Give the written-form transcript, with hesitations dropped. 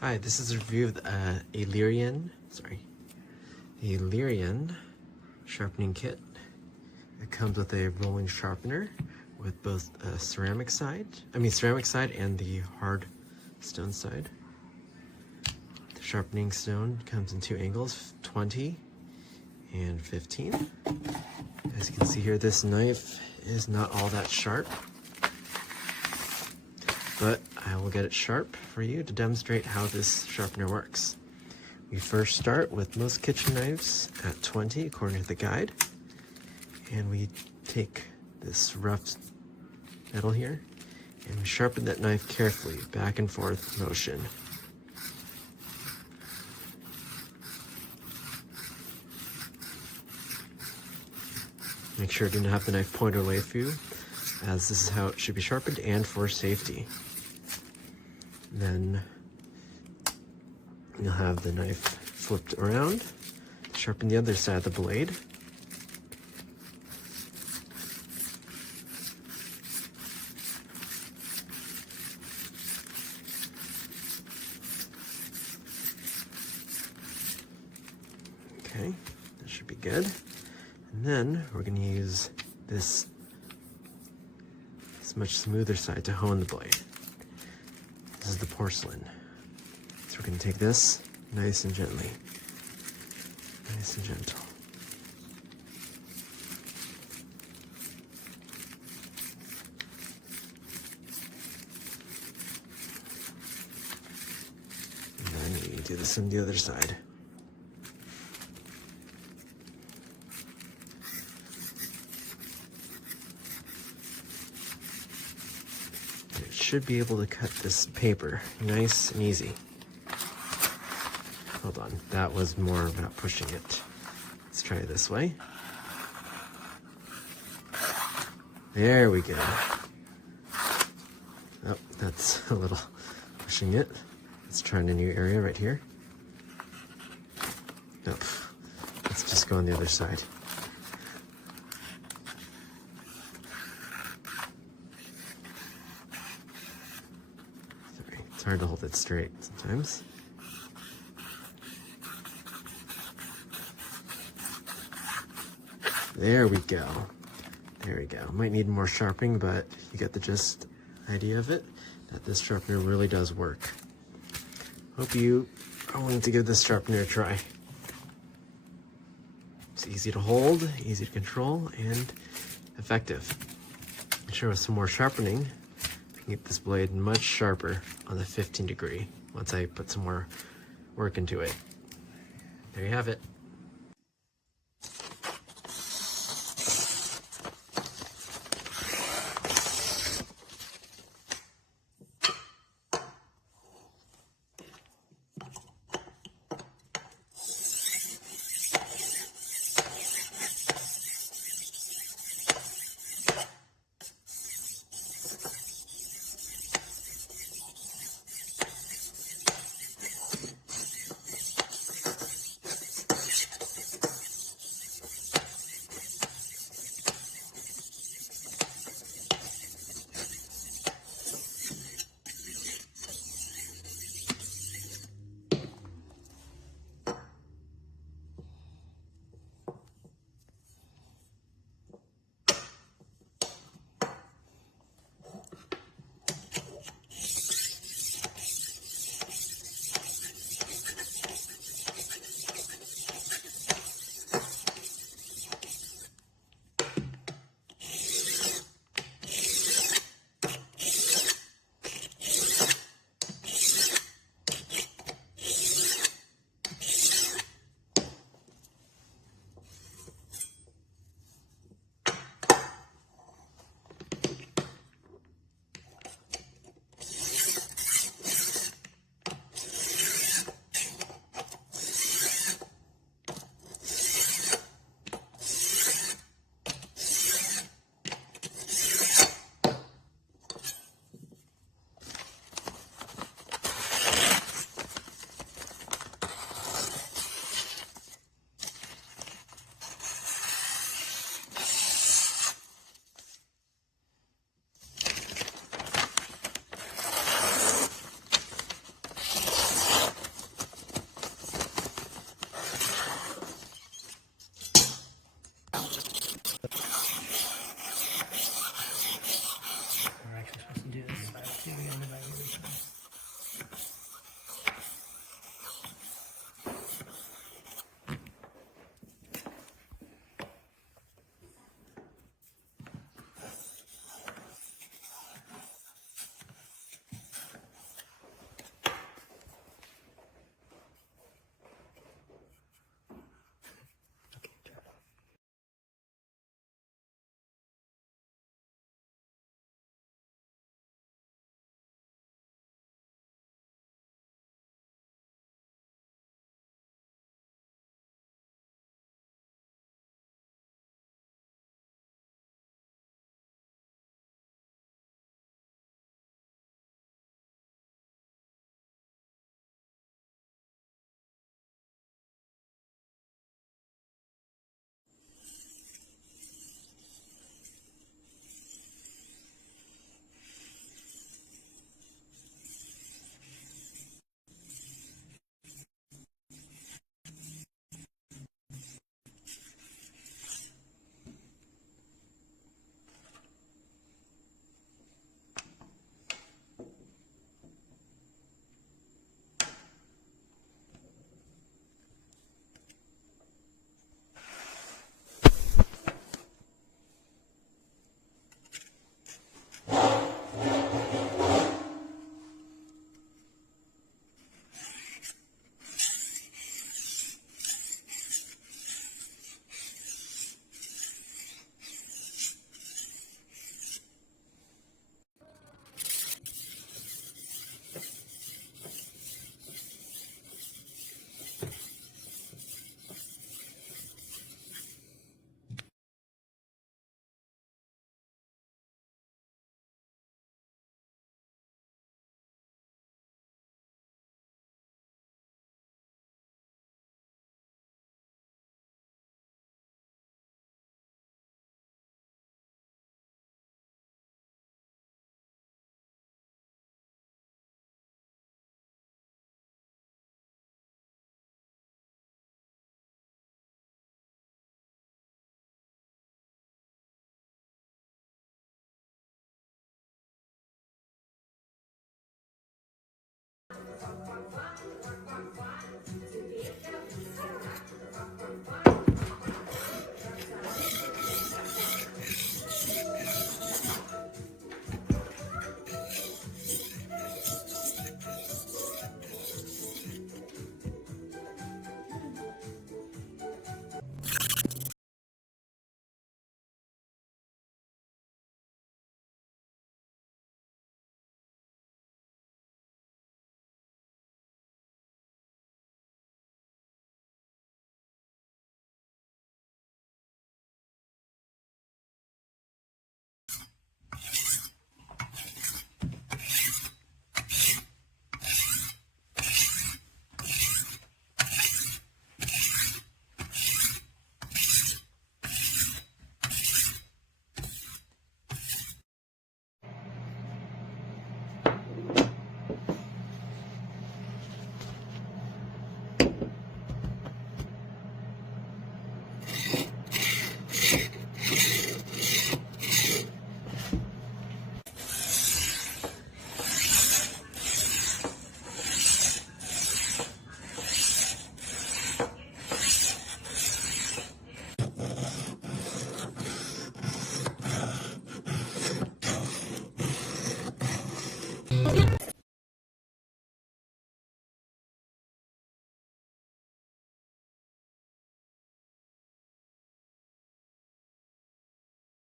Hi, this is a review of the AIERLIAN sharpening kit. It comes with a rolling sharpener with both ceramic side and the hard stone side. The sharpening stone comes in two angles, 20 and 15. As you can see here, this knife is not all that sharp, but I will get it sharp for you to demonstrate how this sharpener works. We first start with most kitchen knives at 20 according to the guide, and we take this rough metal here and we sharpen that knife carefully, back and forth motion. Make sure to have the knife pointed away from you, as this is how it should be sharpened and for safety. Then you'll have the knife flipped around to sharpen the other side of the blade. Okay, that should be good. And then we're going to use this much smoother side to hone the blade. This is the porcelain. So we're going to take this nice and gently. Nice and gentle. And then you do this on the other side. Should be able to cut this paper nice and easy. Hold on, that was more about pushing it. Let's try it this way. There we go. Oh, that's a little pushing it. Let's try in a new area right here. Nope. Let's just go on the other side. It's hard to hold it straight sometimes. There we go. There we go. Might need more sharpening, but you get the gist idea of it, that this sharpener really does work. Hope you are willing to give this sharpener a try. It's easy to hold, easy to control, and effective. I'm sure with some more sharpening, get this blade much sharper on the 15 degree once I put some more work into it. There you have it.